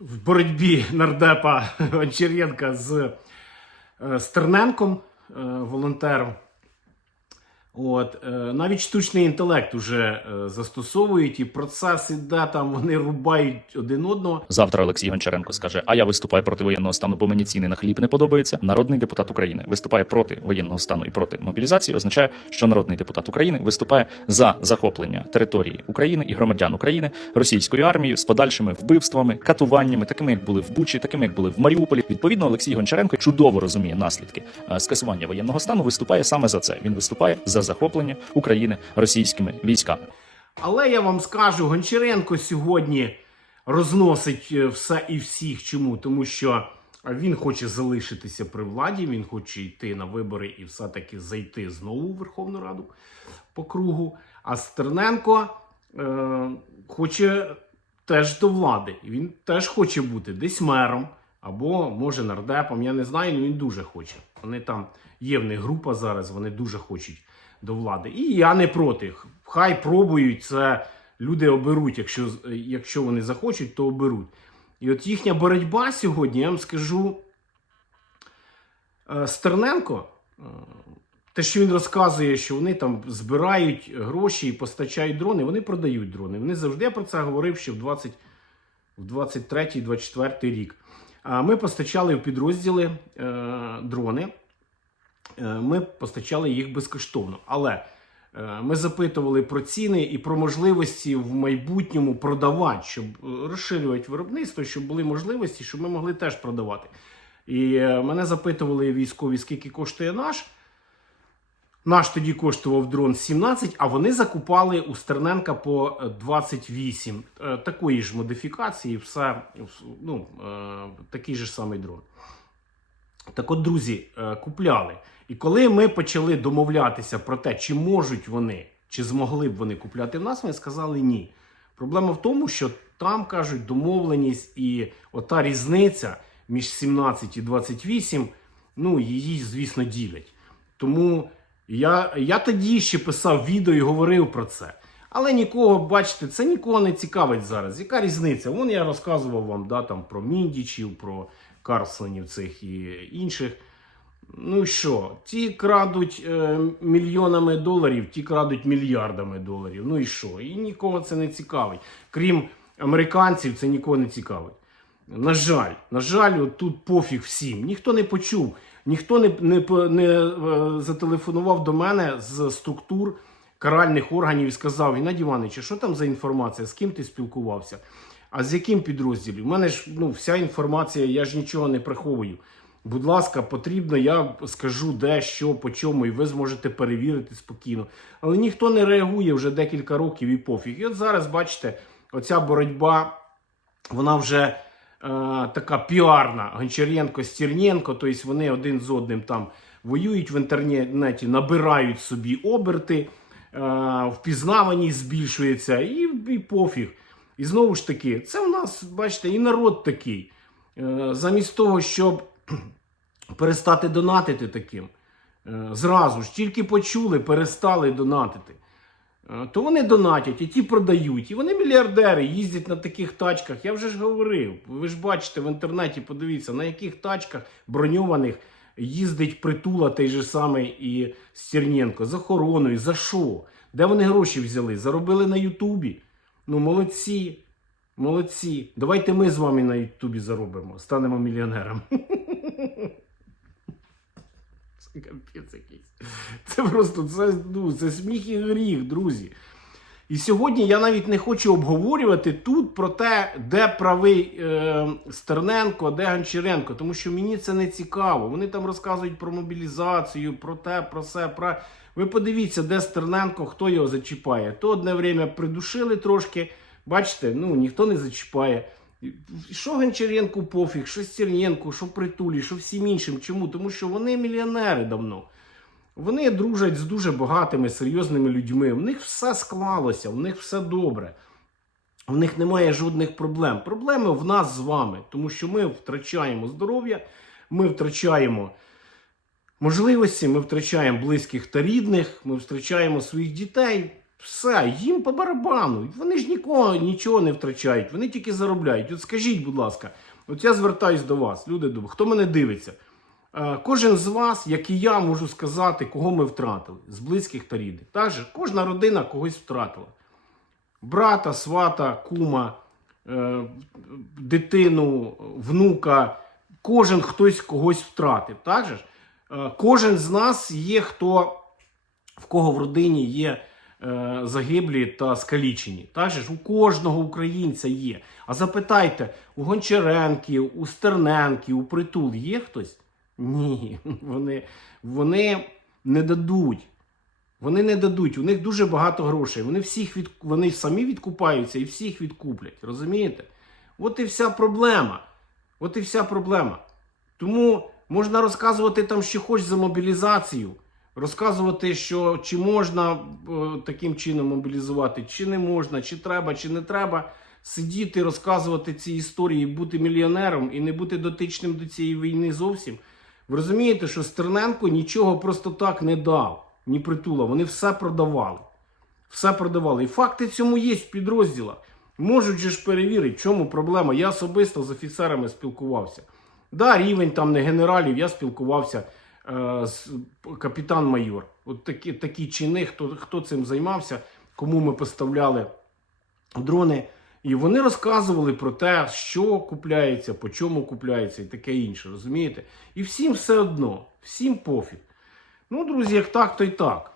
в боротьбі нардепа Гончаренка з е, Стерненком, е, волонтером. От, е, навіть штучний інтелект уже е, застосовують, і процес іде там, вони рубають один одного. Завтра Олексій Гончаренко скаже: А я виступаю проти воєнного стану, бо мені ціни на хліб не подобаються. Народний депутат України виступає проти воєнного стану і проти мобілізації. Означає, що народний депутат України виступає за захоплення території України і громадян України російською армією з подальшими вбивствами, катуваннями, такими як були в Бучі, такими як були в Маріуполі. Відповідно, Олексій Гончаренко чудово розуміє наслідки е, скасування воєнного стану. Виступає саме за це. Він виступає за захоплення України російськими військами. Але я вам скажу, Гончаренко сьогодні розносить е, все і всіх. Чому? Тому що він хоче залишитися при владі, він хоче йти на вибори і все-таки зайти знову в Верховну Раду по кругу. А Стерненко е, хоче теж до влади. І Він теж хоче бути десь мером або може нардепом. Я не знаю, але він дуже хоче. Вони там є в них група зараз, вони дуже хочуть до влади. І я не проти. Хай пробують це. Люди оберуть, якщо, якщо вони захочуть, то оберуть. І от їхня боротьба сьогодні, я вам скажу, е, Стерненко, е, те, що він розказує, що вони там збирають гроші і постачають дрони, вони продають дрони. Вони завжди я про це говорив ще в 20, в 23-24 рік. Ми постачали в підрозділи е, дрони. Е, Ми постачали їх безкоштовно. Але е, ми запитували про ціни і про можливості в майбутньому продавати, щоб е, розширювати виробництво, щоб були можливості, щоб ми могли теж продавати. І мене запитували військові, скільки коштує наш. Наш тоді коштував дрон 17, а вони закупали у Стерненка по е, 28. Е, Такої ж модифікації, все, ну, такий же самий дрон. Так от, друзі, е, купляли. І коли ми почали домовлятися про те, чи можуть вони, чи змогли б вони купляти в нас, вони сказали ні. Проблема в тому, що там кажуть домовленість і ота різниця між 17 і 28, ну її, звісно, ділять. Тому я, я тоді ще писав відео і говорив про це. Але нікого, бачите, це нікого не цікавить зараз. Яка різниця? Вон я розказував вам да, там, про міндічів, про Карсленів цих і інших. Ну і що? Ті крадуть е, мільйонами доларів, ті крадуть мільярдами доларів. Ну і що? І нікого це не цікавить. Крім американців, це нікого не цікавить. На жаль, на жаль, от тут пофіг всім. Ніхто не почув, ніхто не, не, не е, зателефонував до мене з структур каральних органів і сказав: Геннадій Іванович, що там за інформація? З ким ти спілкувався? А з яким підрозділом? У мене ж ну, вся інформація, я ж нічого не приховую. Будь ласка, потрібно, я скажу де, що, по чому, і ви зможете перевірити спокійно. Але ніхто не реагує вже декілька років і пофіг. І от зараз, бачите, оця боротьба, вона вже е, така піарна. Гончаренко, Стерненко, тобто вони один з одним там воюють в інтернеті, набирають собі оберти, е, впізнаваність збільшується, і, і пофіг. І знову ж таки, це у нас, бачите, і народ такий. Е, замість того, щоб перестати донатити таким, е, зразу ж тільки почули, перестали донатити. Е, То вони донатять, і ті продають. І вони мільярдери їздять на таких тачках. Я вже ж говорив. Ви ж бачите в інтернеті, подивіться, на яких тачках броньованих їздить притула той же самий і Стерненко. з охороною. За що? Де вони гроші взяли? Заробили на Ютубі. Ну, молодці. Молодці. Давайте ми з вами на Ютубі заробимо, станемо мільйонерами. Це капець якийсь. Це просто це, ну, це сміх і гріх, друзі. І сьогодні я навіть не хочу обговорювати тут про те, де правий е, Стерненко, де Гончаренко, тому що мені це не цікаво. Вони там розказують про мобілізацію, про те, про все. Про... Ви подивіться, де Стерненко, хто його зачіпає. То одне время придушили трошки. Бачите, ну ніхто не зачіпає. Що Гончаренку пофіг, що Стерненку, що Притулі, що всім іншим. Чому? Тому що вони мільйонери давно. Вони дружать з дуже багатими, серйозними людьми. В них все склалося, в них все добре. В них немає жодних проблем. Проблеми в нас з вами, тому що ми втрачаємо здоров'я, ми втрачаємо можливості, ми втрачаємо близьких та рідних, ми втрачаємо своїх дітей. Все, їм по барабану. Вони ж нікого нічого не втрачають, вони тільки заробляють. От скажіть, будь ласка, от я звертаюсь до вас, люди хто мене дивиться? Е, Кожен з вас, як і я, можу сказати, кого ми втратили з близьких та рідних. Так же, кожна родина когось втратила. Брата, свата, кума, е, дитину, внука. Кожен хтось когось втратив. Так же? Е, Кожен з нас є хто, в кого в родині є загиблі та скалічені. Так же? У кожного українця є. А запитайте, у Гончаренків, у Стерненків, у Притул є хтось? Ні, вони, вони не дадуть. Вони не дадуть. У них дуже багато грошей. Вони всіх від... вони самі відкупаються і всіх відкуплять. Розумієте? От і вся проблема. От і вся проблема. Тому можна розказувати там, що хоч за мобілізацію, розказувати, що чи можна е, таким чином мобілізувати, чи не можна, чи треба, чи не треба. Сидіти, розказувати ці історії, бути мільйонером і не бути дотичним до цієї війни зовсім. Ви розумієте, що Стерненко нічого просто так не дав, ні притула. Вони все продавали. Все продавали. І факти цьому є в підрозділах. Можуть же ж перевірити, в чому проблема. Я особисто з офіцерами спілкувався. Да, рівень там не генералів, я спілкувався е, з капітан-майор. От такі, такі чини, хто, хто цим займався, кому ми поставляли дрони. І вони розказували про те, що купляється, по чому купляється і таке інше. Розумієте? І всім все одно, всім пофіг. Ну, друзі, як так, то й так.